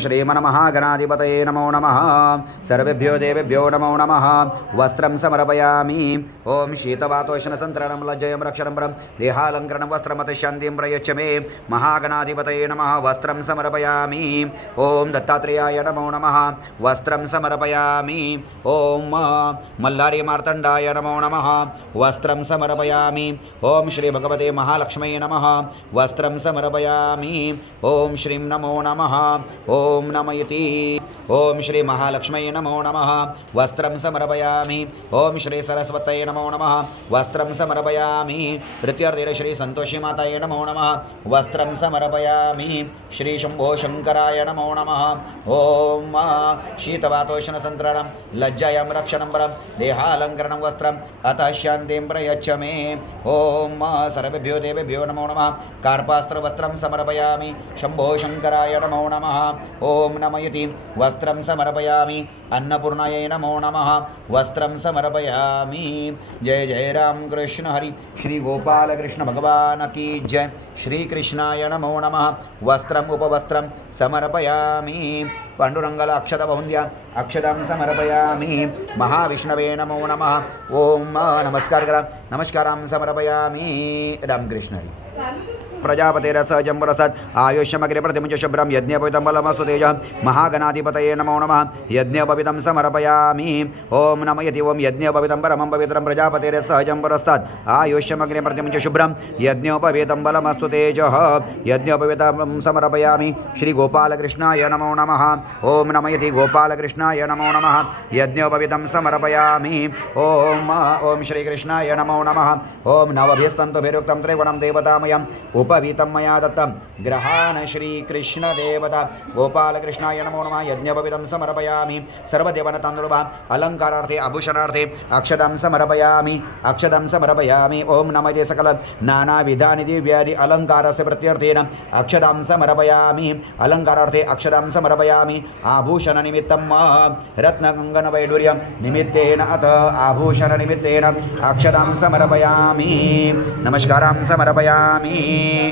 श्रीमन्महागणाधिपतये नमो नमः। सर्वेभ्यो देवेभ्यो नमो नमः। वस्त्रं समर्पयामि। ओम शीतवातोष्णसन्त्रणं लज्जयं रक्षणं परं देहालङ्करणं वस्त्रमतिशान्तिं प्रयच्छ मे। महागणाधिपतये नमः। वस्त्रं समर्पयामि। ओम दत्तात्रेयाय नमो नमः। वस्त्रं समर्पयामि। ओम मल्लारी मार्तण्डाय नमो नमः। वस्त्रं समर्पयामि। ओम श्री भगवते महालक्ष्म्यै नमः। वस्त्रं समर्पयामि। ओम श्रीं नमो नमः। ओम नमयति। ओम श्री महालक्ष्म्यै नमो नमः। वस्त्रं समर्पयामि। ओम श्री सरस्वत्यै नमो नमः। वस्त्रं समर्पयामि। प्रत्यर्थे श्री संतोषी मातायै नमो नमः। वस्त्रं समर्पयामि। श्री शंभो शंकराय नमो नमः। ओम शीतवातोष्णसन्त्रणं लज्जायां रक्षणं परं देहालङ्करणं वस्त्रम् अतः शान्तिं प्रयच्छ मे। ओम सर्वेभ्यो देवेभ्यो नमो नमः। कार्पास्त्रवस्त्रं समर्पयामि। शंभो शंकराय नमो नमः। ओम नमयति। वस्त्रं समर्पयामि। अन्नपूर्णायै नमो नमः। वस्त्रं समर्पयामि। जय जय राम कृष्ण हरि। श्री गोपाल कृष्ण भगवान की जय। श्री कृष्णाय नमो नमः। वस्त्रम् उपवस्त्रं समर्पयामि। पांडुरंगाला अक्षता वाहून द्या। अक्षतां समर्पयामि। महाविष्णवे नमो नमः। ओम नमस्कार करा। नमस्कारां समर्पयामि। रामकृष्ण हरी। प्रजापतेरसहजं पुरसत् आयुष्यमग्रे प्रतिमुच शुभ्रं यज्ञोपवितं बलमस्तु तेजः। महागणाधिपतये नमो नमः। यज्ञोपवितं समर्पयामि। ओम नमयति। ओम यज्ञोपवितं परमं पवित्रं प्रजापतेरसहजं पुरस्तात् आयुष्यमग्रे प्रतिमुच शुभ्रं यज्ञोपवितं बलमस्तु तेजः। यज्ञोपवितं समर्पयामि। श्री गोपालकृष्णाय नमो नमः। ओम नमयति। गोपालकृष्णाय नमो नमः। यज्ञोपवितं समर्पयामि। ओम श्रीकृष्णाय नमो नमः। ओम नवभिस्तन्तुभिरुक्तं त्रिगुणं देवतामयम् उपवीतं मया दत्तं ग्रहाण श्रीकृष्णदेवता गोपालकृष्णाय नमो नमः। यज्ञोपवीतं समर्पयामि। सर्वदेवन तांदूळभा अलंकारार्थे आभूषणार्थे अक्षतां समर्पयामि। अक्षतां समर्पयामि। ओम नमः सकल नानाविधानि दिव्यानि अलंकारस्य प्रत्यर्थेन अक्षतां समर्पयामि। अलंकारार्थे अक्षतां समर्पयामि। आभूषणनिमित्तं रत्नकङ्कणवैडूर्यं निमित्तेन अथ आभूषणनिमित्तेन अक्षतां समर्पयामि। नमस्कारां समर्पयामि।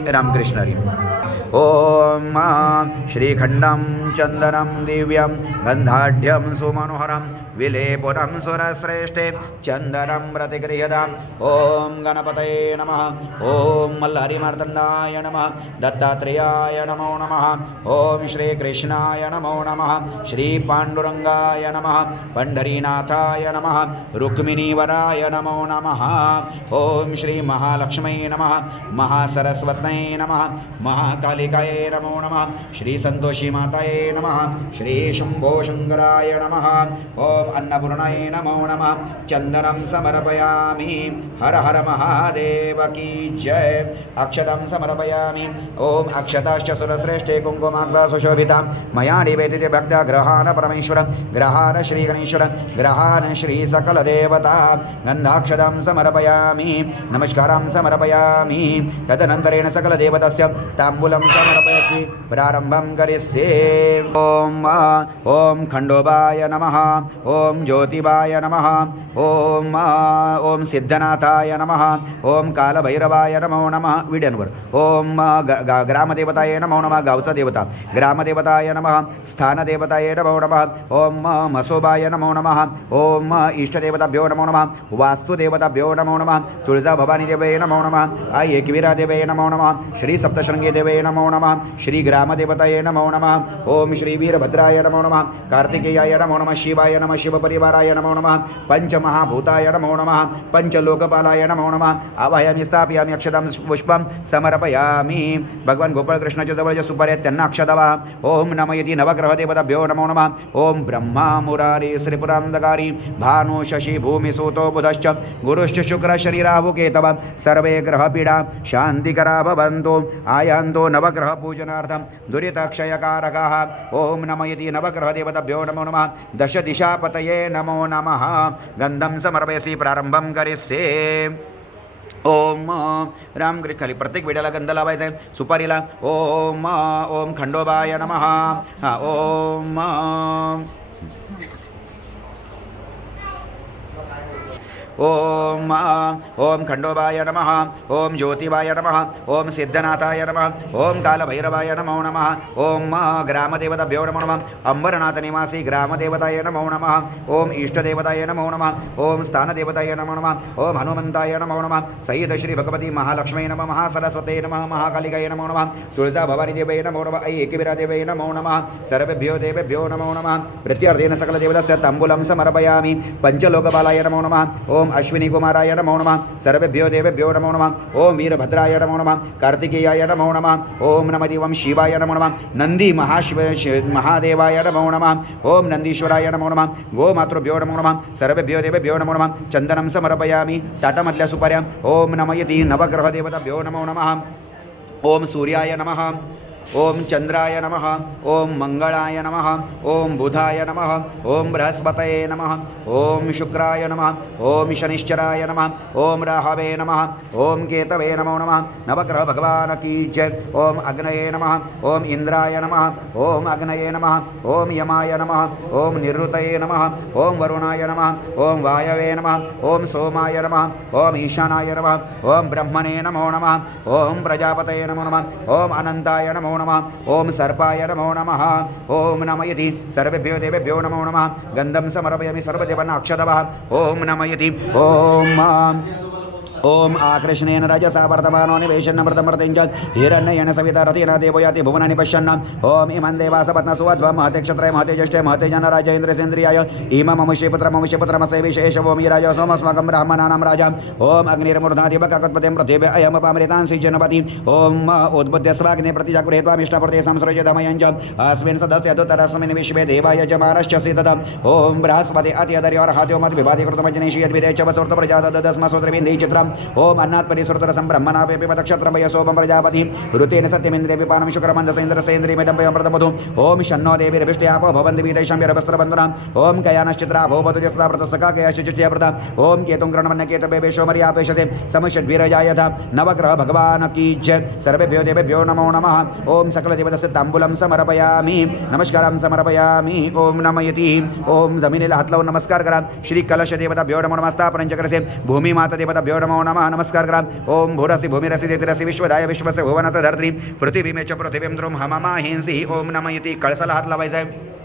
रामकृष्ण हरी। ओम श्रीखंडं चंदनं दिव्यं गंधाढ्यं सुमनोहरं विलेपुरं सुरश्रेष्ठे चंदनं प्रतिगृह्यताम्। ओम गणपतये नमः। ओम मल्लहरिमार्तण्डाय नमः। दत्तात्रेयाय नमो नमः। ओम श्रीकृष्णाय नमो नमः। श्री पांडुरंगाय नमः। पंढरीनाथाय नमः। रुक्मिणीवराय नमो नमः। ओम श्री महालक्ष्म्यै नमः। महासरस्वत्यै नमः। महाकालिकायै नमो नमः। श्री संतोषी मातायै नमः। श्री शंभो शंकराय नमः। ओम अन्नपूर्णायै नमो नमः। चंदनं समर्पयामि। हर हर महादेव की जय। अक्षतं समर्पयामि। ओम अक्षताश्च सुरश्रेष्ठे कुंकुमाग्धा सुशोभिता मया निवेदिते भक्त्या ग्रहाण परमेश्वर ग्रहाण श्री गणेश्वर ग्रहाण श्री सकल देवता गंधाक्षतं समर्पयामि। नमस्कारां समर्पयामि। तदनन्तरेण सकल देवतस्य ताम्बूलं समर्पयति प्रारंभं करिष्ये। ओम खंडोबाय नमः। ओम ज्योतिबाय नमः। ओम सिद्धनाथाय नमः। ओम कालभैरवाय नमो नमः। विड्यांवर ओम ग्रामदेवताय नमो नमः। गावचा देवता ग्रामदेवताय नमः। स्थानदेवताय नमो नमः। ओम मसोबाय नमो नमः। ओम इष्टदेवताभ्यो नमो नमः। वास्तुदेवताभ्यो नमो नमः। तुळजा भवानी देवे नमो नमः। आई एकवीरा देवे नमो नमः। श्री सप्तशृंगी देवे नमो नमः। श्री ग्रामदेवताय नमो नमः। ओम श्री वीरभद्राय नमो नमः। कार्तिकेयाय नमो नमः। शिवाय नमः। शिवपरिवाराय नमो नमः। पंचमहाभूताय नमो नमः। पंचलोकपालाय नमो नमः। आवाहयामि स्थापयामि अक्षतां पुष्पं समर्पयामि। भगवान गोपाळ कृष्णाच्या जवळच्या सुपारी आहेत त्यांना अक्षता वाहा. ओम नमयति नवग्रह देवताभ्यो नमो नमः. ओम ब्रह्मा मुरारी श्रीपुरांधकारी भानु शशि भूमि सूतो बुधश्च गुरुश्च शुक्र शनि राहु केतव सर्वे ग्रहपीडा शांतिकरा भवन्तु। आयान्तो नवग्रह पूजनार्थं दुरितक्षयकारकाः। ओम नमयति नवग्रह देवताभ्यो नमो नमः. दश दिशापतये नमो नमः. गंधं समर्पयसि प्रारंभं करिष्ये. ओम राम खाली प्रत्येक वेळेला गंध लावायचा आहे सुपारीला. ओम खंडोबाय नमः. ओम ओम खंडोबाय नमः ओम ज्योतिबाय नमः ओम सिद्धनाथाय नमः ओम कालभैरवाय नमो नमः ओम ग्रामदेवताभ्यो नमो नमः अंबरनाथ निवासी ग्रामदेवताय नमो नमः ओम इष्टदेवताय नमो नमः ओम स्थानदेवताय नमो नमः ओम हनुमंताय नमो नमः सईद श्री भगवती महालक्ष्मी नमः महासरस्वती नमः महाकालिकाय नमो नमः तुळजा भवानी देवै नमो नमः ऐ एकिवीरा देवै नमो नमः सर्वेभ्यो देवेभ्यो नमो नमः प्रत्यर्थेन सकलदेवतस्य ताम्बूलं समर्पयामि पंचलोकपालाय नमो नमः ओम अश्विनी कुमाराय नमो नमः सर्वेभ्यो देवेभ्यो नमो नमः ओम वीरभद्राय नमो नमः कार्तिकेयाय नमो नमः ओम नमः शिवाय नमो नमः नंदी महादेवाय नमो नमः ओम नंदीश्वराय नमो नमः गोमातृभ्यो नमो नमः सर्वेभ्यो देवेभ्यो नमो नमः चंदनं समर्पयामि टाटामधल्या सुपाऱ्या ओम नमयति नवग्रहदेवताभ्यो नमो नमः ओम सूर्याय नमः ओम चंद्राय नमः ओम मंगलाय नमः ओम बुधाय नमः ओम बृहस्पतये नमः ओम शुक्राय नमः ओम शनिश्चराय नमः ओम राहवे नमः ओम केतवे नमो नमः नवग्रह भगवान की जय ओम अग्नये नमः ओम इंद्राय नमः ओम अग्नये नमः ओम यमाय नमः ओम निरुतये नमः ओम वरुणाय नमः ओम वायवे नमः ओम सोमाय नमः ओम ईशानाय नमः ओम ब्रह्मणे नमो नमः ओम प्रजापतये नमो नमः ओम अनंताय नमो नमः ओम सर्पाय नमो नमः ओम नमयति सर्वेभ्यो देवेभ्यो नमो नमः गंधं समर्पयामि सर्वदेवानां अक्षतवः ओम नमयति ओम ओम आकृष्णेन रजसा वर्तमानो निवेशन्नमृतमृतिञ्च हिरण्येन सविता रथेन देवो याति भुवनानि पश्यन् ओम इमं देवासपत्नसुवध्वं महते क्षत्रे महते ज्येष्ठे महते जनराजेन्द्रसेन्द्रियाय इमं ममुष्यपुत्रमस्य विशेषवोमि राजा सोमस्माकं ब्राह्मणानां राजा ओम अग्निर्मूर्धादिवककत्पतिं पृथिवे अयमपामृतांसि जनपति ओम उद्बुद्ध्य स्वाग्ने प्रतिजागृहे त्वामिष्टप्रते संसृज्य दमयञ्च अस्मिन् सदस्य दुतरस्मिन् विश्वे देवाय च मानश्चसि तदा ओम बृहस्पति अत्यदर्योर्हाद्यो मद्विभाधिकृतमजनेषि यद्विदे च वसुर्त प्रजाददस्मसुत्रविन्धि चित्रम् ओम अन्नात् परिसृतरसं ब्रह्मणापि नक्षत्रमयसोमं प्रजापति ऋतेन सत्यमिन्द्रे विपानं शुक्रमन्दसेन्द्रसेन्द्रियमिदं पयमृतमधु ओम शन्नो देवीरभिष्ट्यापो भवन्ति वीतैषं यरवस्त्रबन्धुनाम् ओम कयानश्चित्रा भवतु जस्ता प्रतस्सका कयाश्चित्याप्रदा ओम केतुं ग्रणवन्नकेतवेशो मर्यापेशते समश्यद्वीरजायथा नवग्रह भगवान की जय सर्वेभ्यो देवेभ्यो नमो नमः ओम सकलदेवतस्य ताम्बूलं समर्पयामि नमस्कारं समर्पयामि ओम नमयति ओम जमिनीला हात लावून नमस्कार करा श्री कलश देवताभ्यो नमो नमः स्थापनं चक्रसे भूमी माता देवताभ्यो नमो नमः नमस्कार करा ओम भूरसि भूमिरसि देतिरसि विश्वदाय विश्वस्य भुवनस्य धर्त्री पृथिवीमे च पृथिवीं द्रुम हमामा हिंसी ओम नमयति कळसाला हात लावायचा आहे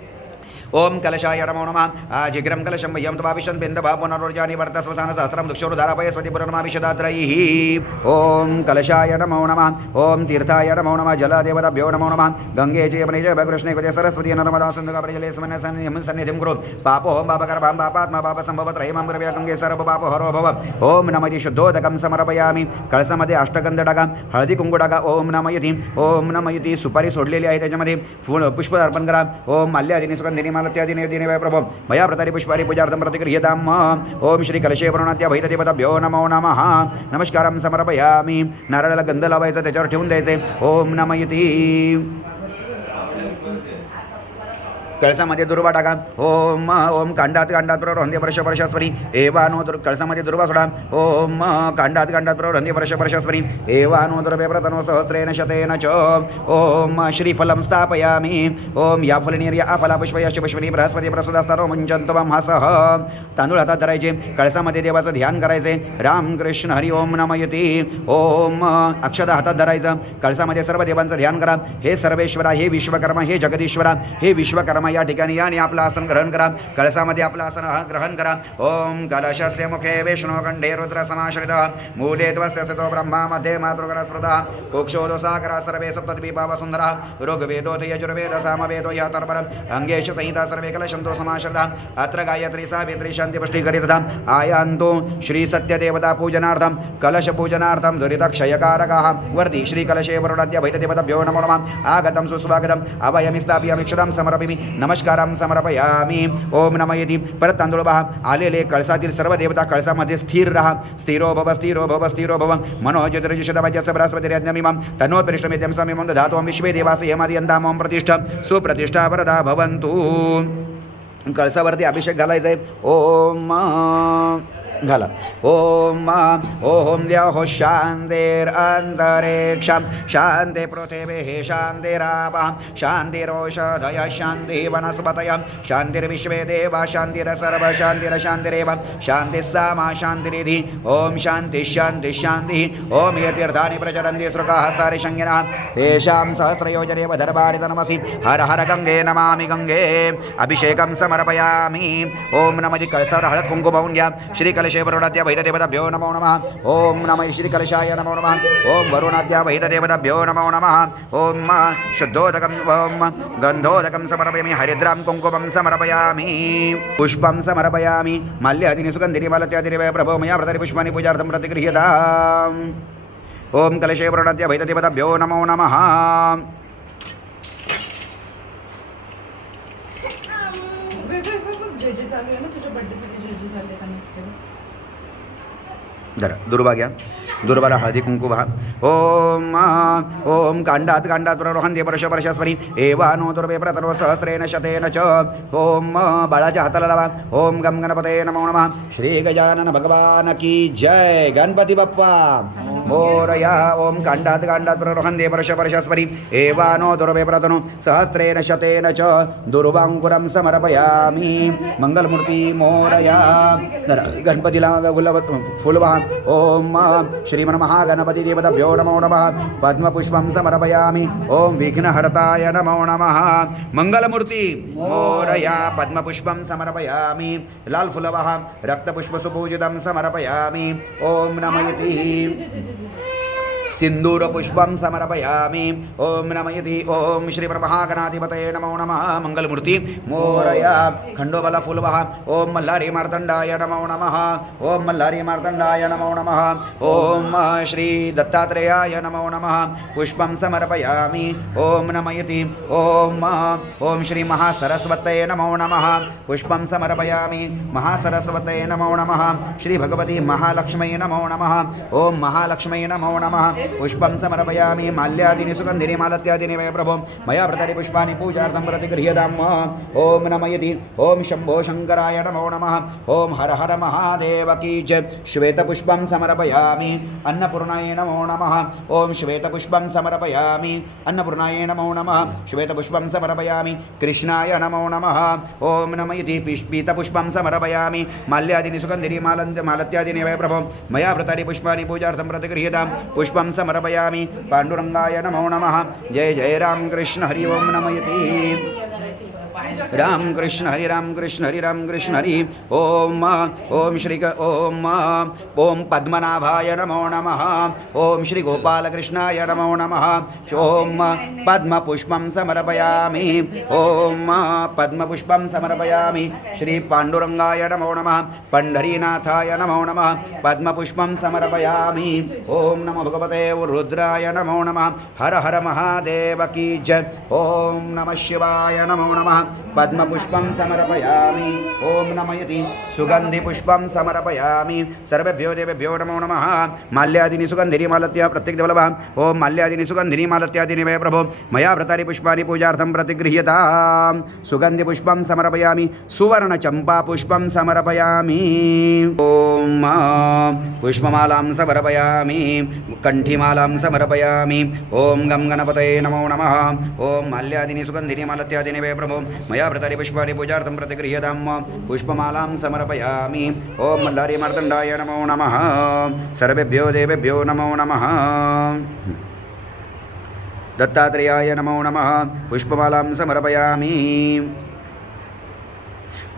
ओम कलशाय नमो नमः जिग्रम कलशं मह्यं तवाविशन् बिन्दभा पुनरुर्जानि वर्तस्वसान सहस्रं दुक्षोरुधारापयस्वति पुनर्माविशदात्रैः ओम कलशाय नमो नमः ओम तीर्थाय नमो नमः जलदेवताभ्यो नमो नमः गंगे च यमुने च कृष्णे गोदावरी सरस्वती नर्मदा सिन्धु कावेरी जलेस्मिन् सन्निधिं कुरु पापोऽहं पापकर्मां पापात्मा पापसम्भवत्रयीमां प्रभय गंगे सर्वपापो हरो भव ओम नमयति शुद्धोदकं समर्पयामि कळसामध्ये अष्टगंध टाका हळदी कुंकू टाका ओम नमयति सुपारी सोडलेली आहे त्याच्यामध्ये फूल पुष्प अर्पण करा ओम माल्यादिनी सुगंधिनी मालत्यादिनी दिने वै प्रभो मया प्रतारी पुष्पारी पूजार्थं प्रतिगृह्यताम् ओम श्री कलशे वरुणात्या भैतदेवताभ्यो नमो नमः नमस्कारं समर्पयामि नारळाला गंध लावायचा त्याच्यावर ठेवून द्यायचे ओम नमयति कळसामध्ये दुर्वा टाका ओम ओम कांडात प्रवृंदी वर्षस्वरी एवानो कळसामध्ये दुर्वा सोडा ओम कांडात प्रवृंदी वर्षस्वरी एवानो द्रव्य प्रतनो सहस्रेण शतेन च ओम श्रीफलं स्थापयामि ओम या फलनीर्या अफला पुष्पयाश्च पुष्पनी बृहस्पती प्रसुदास्तानो मुंजन्तवं हसः तांदूळ हातात धरायचे कळसामध्ये देवाचं ध्यान करायचे राम कृष्ण हरी ओम नमयति ओम अक्षता हातात धरायचं कळसामध्ये सर्व देवांचं ध्यान करा हे सर्वेश्वरा हे विश्वकर्मा हे जगदीश्वरा हे विश्वकर्मा या ठिकाणी आणि आपलं आसन ग्रहण करा कळसामध्ये आपलं आसन ग्रहण करा ओम कलशस्य मुखे विष्णु कंठे रुद्र समाश्रितः मूले त्वस्य स्थितो ब्रह्मा मध्ये मातृगण स्मृतः कोक्षोदो सागरः सर्वे सप्तद्वीपा वसुन्धरः ऋग्वेदोऽथ यजुर्वेद सामवेदो यातर्पणम् अंगेश संहिता सर्वे कलशन्तो समाश्रितः अत्र गायत्री सावित्री शान्ति पुष्टिकरितः आयान्तु श्री सत्यदेवता पूजनार्थं कलश पूजनार्थं दुरितक्षयकारकः वर्ति श्री कलशे वरुणाद्य भैतदेवताभ्यो नमो नमः आगतं सुस्वागतम् अभयमि स्थापयामि क्षतं समर्पयामि नमस्कारं समर्पयामि ओम नमयति परत तांदूळ पहा आलेले कळसातील सर्व देवता कळसामध्ये स्थिर रहा स्थिरो भव स्थिरो भव स्थिरो भव मनोजतिरजुषदवाज्यस्य बृहस्पतिर्यज्ञमिमं तन्नोत्परिष्टमित्यं समिमं दधातों विश्वे देवास यमादियन्तामं प्रतिष्ठा सुप्रतिष्ठा वरदा भवन्तु कळसावरती अभिषेक घालायचा आहे ओम घाला. ओम ओम द्यौः शान्तिरन्तरिक्षं शान्ति पृथिवीः शान्तिरापः शान्तिरोषधयः शान्तिः वनस्पतयः शान्तिर्विश्वे देवाः शान्तिरसर्वशान्तिरशान्तिरेव शान्तिः सामा शान्तिरिधि. ओम शान्तिः शान्तिः शान्तिः. ओम यतीर्थानि प्रचरन्ति सृकाहस्तारि संज्ञिनः तेषां सहस्रयोजनेव दर्बारि तनमसि. हर हर गंगे नमामि गंगे. अभिषेकं समर्पयामि. ओम नमः कलशर हळद कुंकुमौन्या श्रीकलशे वरुणाद्य वैद्यदेवताभ्यो नमो नमः. ओम नमः श्रीकलशाय नमो नमः. ओम वरुणाद्य वैद्यदेवताभ्यो नमो नमः. ओम शुद्धोदकं ओम गन्धोदकं समर्पयामि. हरिद्रां कुंकुमं समर्पयामि. पुष्पं समर्पयामि. माल्यादीनि सुगन्धिनि मालत्यादीनि वै प्रभो मया व्रतानि पुष्पाणि पूजार्थं प्रतिगृह्यताम्. ओम कलशे वरुणाद्य वैद्यदेवताभ्यो नमो नमः. जरा दुर्वा घ्या. दुर्वाला हळदी कुंकू वाहा. ओम ओम कांडात कांडात प्ररोहंते परश परशस्वरी एवानो दुर्वे प्रतर्व सहस्रेण शतेन च. ओम बाळाच्या हाताला लावा. ओम गम गणपते नमो नमः. श्री गजानन भगवान की जय. गणपती बाप्पा मोरया. ओम कांडात कांडात प्ररोहंते परश परशस्वरी एवानो दुर्वे प्रतनु सहस्रेण शतेन च दुर्वांकुरं समर्पयामि. मंगलमूर्ती मोरया. गणपतीला गुलाब फुल वाहा. ओम श्रीमन्महागणपति देवताभ्यो नमो नमः. पद्मपुष्पं समर्पयामि. ओम विघ्नहर्ताय नमो नमः. मंगलमूर्ती मोरया. पद्मपुष्पं समर्पयामि. लाल फुलवः रक्तपुष्पसुपूजितं समर्पयामि. ओम नमयति. सिंदूरपुष्पं समर्पयामि. ओम नमयति. ओम श्री ब्रह्मगणाधिपतये नमो नमः. मंगलमूर्ती मोरया. खंडोबला फुलवः. ओम मल्हारी मार्तंडाय नमो नमः. ओम मल्हारी मार्तंडाय नमो नमः. ओम श्री दत्तात्रेयाय नमो नमः. पुष्पं समर्पयामि. ओम नमयति. ओम ओम श्री महासरस्वतये नमो नमः. पुष्पं समर्पयामि. महासरस्वतये नमो नमः. श्री भगवती महालक्ष्म्यै नमो नमः. ओम महालक्ष्म्यै नमो नमः. पुष्पं समर्पयामि. माल्यादीनि सुगन्धिनि मालत्यादीनि वै प्रभो मया व्रतानि पुष्पाणि पूजार्थं प्रतिगृह्यताम्. ओम नमयति. ओम शम्भो शङ्कराय नमो नमः. ओम हर हर महादेव की जय. श्वेतपुष्पं समर्पयामि. अन्नपूर्णाय नमो नमः. ओम श्वेतपुष्पं समर्पयामि. अन्नपूर्णाय नमो नमः. श्वेतपुष्पं समर्पयामि. कृष्णाय नमो नमः. ओम नमयति. पीतपुष्पं समर्पयामि. माल्यादीनि सुगन्धिनि मालत्यादीनि वै प्रभो मया व्रतानि पुष्पाणि पूजार्थं प्रतिगृह्यताम्. पुष्पं समर्पयामि. पाण्डुरंगाय नमो नमः. जय जय राम कृष्ण हरि. ओम नमयति. राम कृष्ण हरि राम कृष्ण हरि. ओम ओम श्री ओम ओम पद्मनाभाय नमो नमः. ओम श्री गोपाल कृष्णाय नमो नमः. ओम पद्मपुष्पं समर्पयामि. ओम पद्मपुष्पं समर्पयामि. श्री पांडुरंगाय नमो नमः. पंढरीनाथाय नमो नमः. पद्मपुष्पं समर्पयामि. ओम नमो भगवते रुद्राय नमो नमः. हर हर महादेव की जय. ओम नमः शिवाय नमो नमः. पद्मपुष्पं समर्पयामि. ओम नमयति. सुगन्धिपुष्पं समर्पयामि. सर्वेभ्यो देवेभ्यो नमो नमः. माल्यादीनि सुगन्धिनि मालत्या प्रत्येक देवलवा. ओम माल्यादीनि सुगन्धिनि मालत्यादीनि वै प्रभो मया व्रतानि पुष्पाणि पूजार्थं प्रतिगृह्यताम्. सुगन्धिपुष्पं समर्पयामि. सुवर्णचम्पापुष्पं समर्पयामि. ओम पुष्पमालां समर्पयामि. कंठीमालां समर्पयामि. ओम गं गणपतये नमो नमः. ओम माल्यादीनि सुगन्धिनि मालत्यादीनि वै प्रभो मया व्रतानि पुष्पाणि पूजार्थं प्रतिगृह्यताम्. पुष्पमालां समर्पयामि. ओम मल्हारी मार्तण्डाय नमो नमः. सर्वेभ्यो देवेभ्यो नमो नमः. दत्तात्रेयाय नमो नमः. पुष्पमालां समर्पयामि.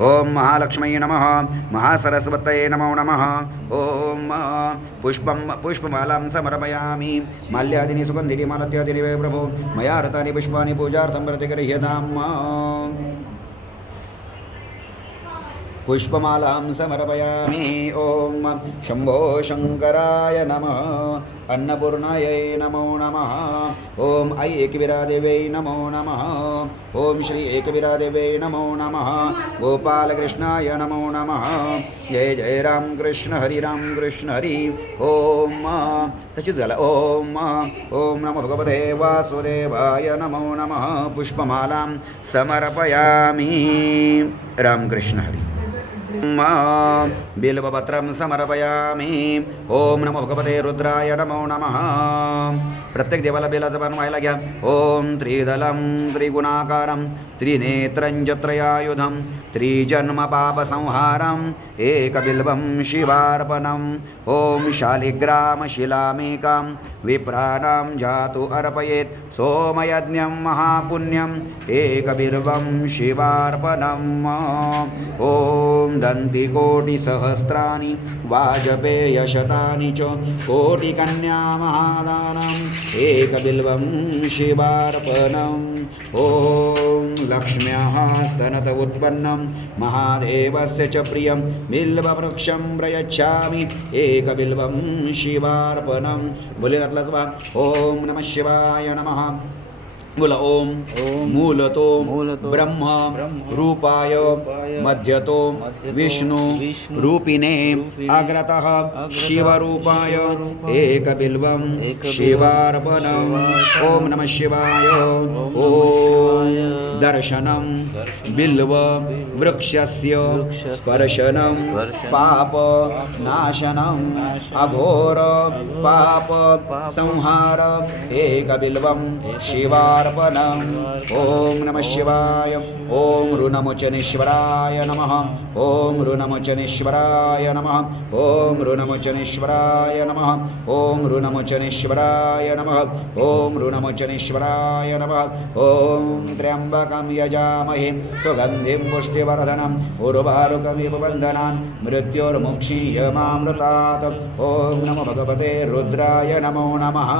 ओम महालक्ष्म्यै नमः. महासरस्वतये नमो नमः. ओम पुष्पमालां समर्पयामि. माल्यादीनि सुगन्धिनि मालत्यादीनि वै प्रभो मया व्रतानि पुष्पाणि पूजार्थं प्रतिगृह्यताम्. पुष्पमालां समर्पयामि. ओम शम्भो शङ्कराय नमः. अन्नपूर्णायै नमो नमः. ओम ऐ एकवीरादेव्यै नमो नमः. ओम श्री एकवीरादेव्यै नमो नमः. गोपालकृष्णाय नमो नमः. जय जय राम कृष्ण हरि. ओम तशीच झालं. ओम ओम नमो भगवते वासुदेवाय नमो नमः. पुष्पमालां समर्पयामि. रामकृष्ण हरी. बिल्वपत्रं समर्पयामि. ओम नमो भगवते रुद्राय नमो नमः. प्रत्येक देवाला बेलाचं पान व्हायला घ्या. ओम त्रिदलं त्रिगुणाकारं त्रिनेत्रं च त्रयायुधं त्रिजन्म पापसंहारं एकबिल्वं शिवार्पणम्. ओम शालिग्राम शिलामेकां विप्राणां जातु अर्पयेत् सोमयज्ञं महापुण्यम् एकबिल्वं शिवार्पणम्. ओम दन्तिकोटिसहस्राणि वाजपेयशतानि च कोटिकन्या महादानम् एकबिल्वं शिवार्पणम्. ओम लक्ष्म्याः स्तनत उत्पन्नं महादेवस्य च प्रियं बिल्ववृक्षं प्रयच्छामि एकबिल्वं शिवार्पणम्. बोले घातलाच बा. ओम नमः शिवाय नमः. बोला ओम मूलतो ब्रह्म रूपाय मध्यतो विष्णु रूपिणे अग्रतः शिवरूपाय एकबिल्वं शिवार्पणम्. ओम नमः शिवाय. ओम दर्शनं बिल्व वृक्षस्य स्पर्शनं पाप नाशनं अघोर पाप संहार एकबिल्वं शिवार्पणम्. ओम नमः शिवाय. ओम ऋणमोचनेश्वराय नमः. ओम ऋणमोचनेश्वराय नमः. ओम ऋणमोचनेश्वराय नमः. ओम ऋणमोचनेश्वराय नमः. ओम ऋणमोचनेश्वराय नमः. ओम त्र्यंबकं यजामहे सुगन्धिं पुष्टिवर्धनम् उर्वारुकमिव बन्धनान् मृत्योर्मुक्षीयमामृतात्. ओम नमो भगवते रुद्राय नमो नमः.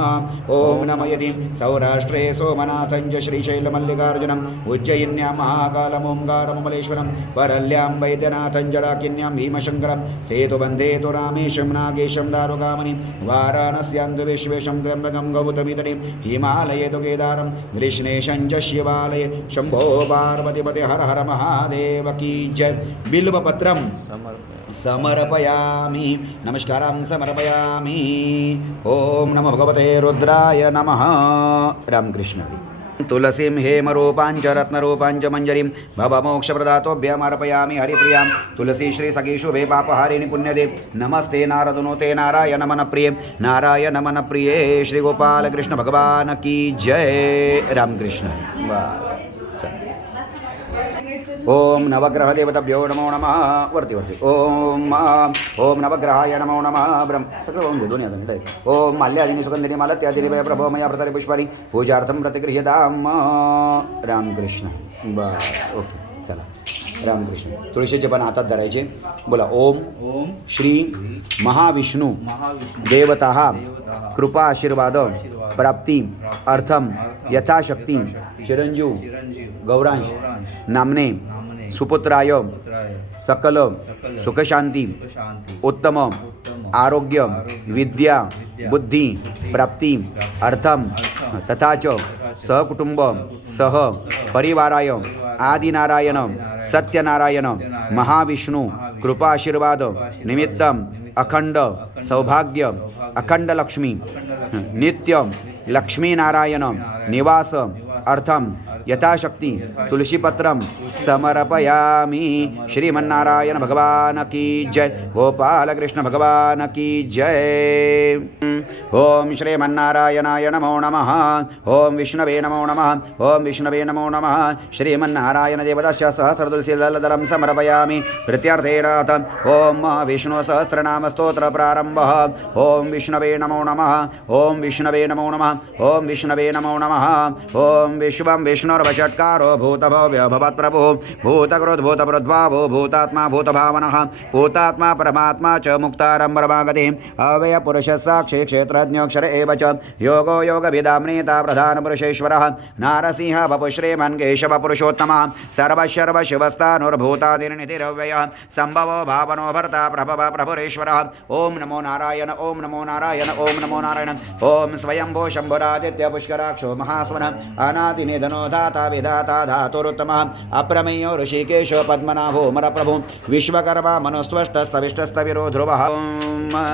ओम नमः यदि सौराष्ट्रे सोमनाथं च श्रीशैलमल्लिकार्जुनम् उज्जयिन्यां महाकालम् ओंकारममलेश्वरं वरल्यां वैद्यनाथं जडाकिन्यां भीमशङ्करं सेतुबन्धे तु रामेशं नागेशं दारुकामणि वाराणस्यां तु विश्वेशं त्र्यम्बकं गौतमीतटिं हिमालये तु केदारं कृष्णेशं च शिवालये शम्भो पार्वतीपते हर हर महादेव की जय. बिल्वपत्रं समर्पयामि. नमस्कारं समर्पयामि. ओम नमो भगवते रुद्राय नमः. रामकृष्ण. तुलसीं हेमरूपाञ्च रत्नरूपाञ्च मञ्जरीं भवमोक्षप्रदातोभ्यमर्पयामि हरिप्रियां. तुलसी श्री सखीशुभे पापहारिणि पुण्यदे नमस्ते नारदनुते नारायण नमन प्रिये नारायण नमन प्रिये. श्री गोपाल कृष्ण भगवान की जय. रामकृष्ण. बस. ओम नवग्रह देवताभ्यो नमो नमः. वरती वरती. ओम नवग्रहाय नमो नमः. ब्रह्म सगळं होऊन दे दोन्ही हाताने. ओम माल्यादिनी सुगंधिनी मालत्यादिनी वय प्रभो मया प्रतारी पुष्पाणि पूजार्थं प्रतिगृह्यताम्. रामकृष्ण. बस ओके चला. रामकृष्ण. तुळशीचे पण हातात धरायचे. बोला ओम श्री महाविष्णू देवताः कृपा आशीर्वाद प्राप्ती अर्थम यथाशक्ती चिरंजीव गौरांश नामने सुपुत्राय सकल सुखशांती उत्तम आरोग्य विद्या बुद्धी प्राप्ती अर्थम तथा च सहकुटुंब सह परिवाराय आदिनारायण सत्यनारायण महाविष्णु कृपा आशीर्वाद निमित्तम अखंड सौभाग्य अखंड लक्ष्मी नित्य लक्ष्मीनारायण निवास अर्थम यथाशक्ति तुलसीपत्रम समर्पयामि. श्रीमन्नारायण भगवान की जय. गोपाल कृष्ण भगवान की जय. ओम श्रीमन्नारायणाय नमो नमः. ओम विष्णवे नमो नमः. ओम विष्णवे नमो नमः. श्रीमन्नारायण देवतस्य सहस्रतुलसीदलदलं समर्पयामि. प्रत्यर्थेनाथ ओम विष्णु सहस्रनाम स्तोत्र प्रारंभः. ओम विष्णवे नमो नमः. ओम विष्णवे नमो नमः. ओम विष्णवे नमो नमः. ओम विश्वं विष्णुर्वषट्कारो भूतभव्य भवत्प्रभुः भूतकृद्भूतप्रद्भावो भूतात्मा भूतभावनः भूतात्मा परमात्मा च मुक्तारं परमागतिः अव्ययपुरुषः साक्षी क्षेत्रज्ञोऽक्षर एव च योगो योगविदाम्नेता प्रधानपुरुषेश्वरः नारसिंह वपुश्रीमन् केशवपुरुषोत्तमः सर्वशर्वशिवस्तानुर्भूतादिर्निधिरव्ययः सम्भवो भावनो भर्ता प्रभव प्रभुरेश्वरः. ओम नमो नारायण. ओम नमो नारायण. ओम नमो नारायण. ओम स्वयंभो शम्भुरादित्य पुष्कराक्षो महास्वनः अनादिनिधनो विधाता विधाता धातुरुत्तमः अप्रमेयो ऋषिकेश पद्मनाभो मरप्रभु विश्वकर्मा मनुस्त्वष्टस्तविष्टस्तविरो ध्रुवः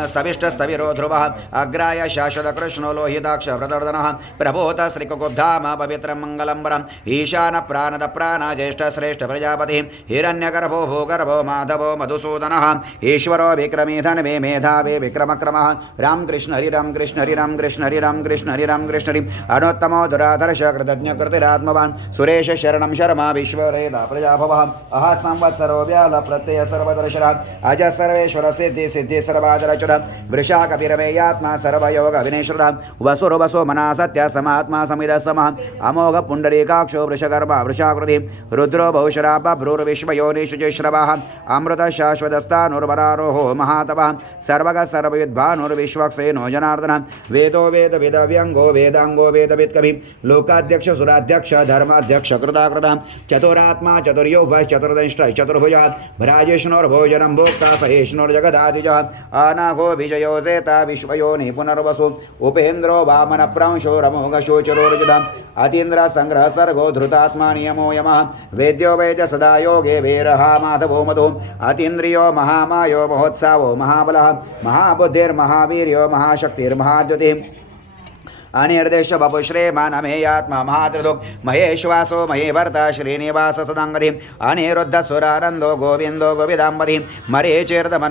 स्तविष्टस्तविरो ध्रुवः अग्राय शाश्वतकृष्णो लोहिताक्ष प्रदर्दनः प्रभूत श्रीकुकुब्धाम पवित्रं मङ्गलम्बरम् ईशान प्राणद प्राण ज्येष्ठ श्रेष्ठ प्रजापतिः हिरण्यगर्भो भूगर्भो माधवो मधुसूदनः ईश्वरो विक्रमी धन्वे मेधावे विक्रमक्रमः राम कृष्ण हरि राम कृष्ण हरि राम कृष्ण हरि राम कृष्ण हरि राम कृष्ण हरि अनोत्तमो दुराधर्ष कृतज्ञ कृतिरात्मवान् सुरेश शरणं शर्मा विश्वरेदा प्रजाभवः अह संवत्सरो व्याल प्रत्यय सर्वदर्शनः अज सर्वेश्वर सिद्धि सिद्धि सर्वादरचुर वृषा कपिरमेयात्मा सर्वयोग विनेश्वरः वसुर्वसो मना सत्य समात्मा समिद समः अमोघ पुण्डरीकाक्षो वृषगर्भ वृषाकृति रुद्रो बहुशरा बभ्रूर्विश्वयोनिषु चैश्रवः अमृत शाश्वतस्तानुर्वरारोहो महातपः सर्वग सर्वविद्भानुर्विश्वक्सेनो जनार्दन वेदो वेद वेदव्यंगो वेदांगो वेदवित्कवि लोकाध्यक्ष सुराध्यक्ष धर्माध्यक्ष कृताकृत चतुरात्मा चतुर्युव चतुर्दंष्ट चतुर्भुज भ्राजेष्णोर्भोजनं भोक्ता सहेष्णोर्जगदादिजः अनाघो विजयो जेता विश्वयोनि पुनर्वसु उपेन्द्रो वामन प्रांशो रमोघशोचरोर्जितम् अतीन्द्र संग्रह सर्गो धृतात्मा नियमो यमः वेद्यो वेद सदा योगे वीरः माधवो मधु अतीन्द्रियो महामायो महोत्सावो महाबलः महाबुद्धिर्महावीर्यो महाशक्तिर्महाद्युतिः अनिर्देश बपुश्रे मानमेयात्मा महात्रिदुक् महेश्वासो महेभर्ता श्रीनिवास सदांगति अनिरुद्ध सुरानंदो गोविंदो गोविदांबति मरीचीर्दमन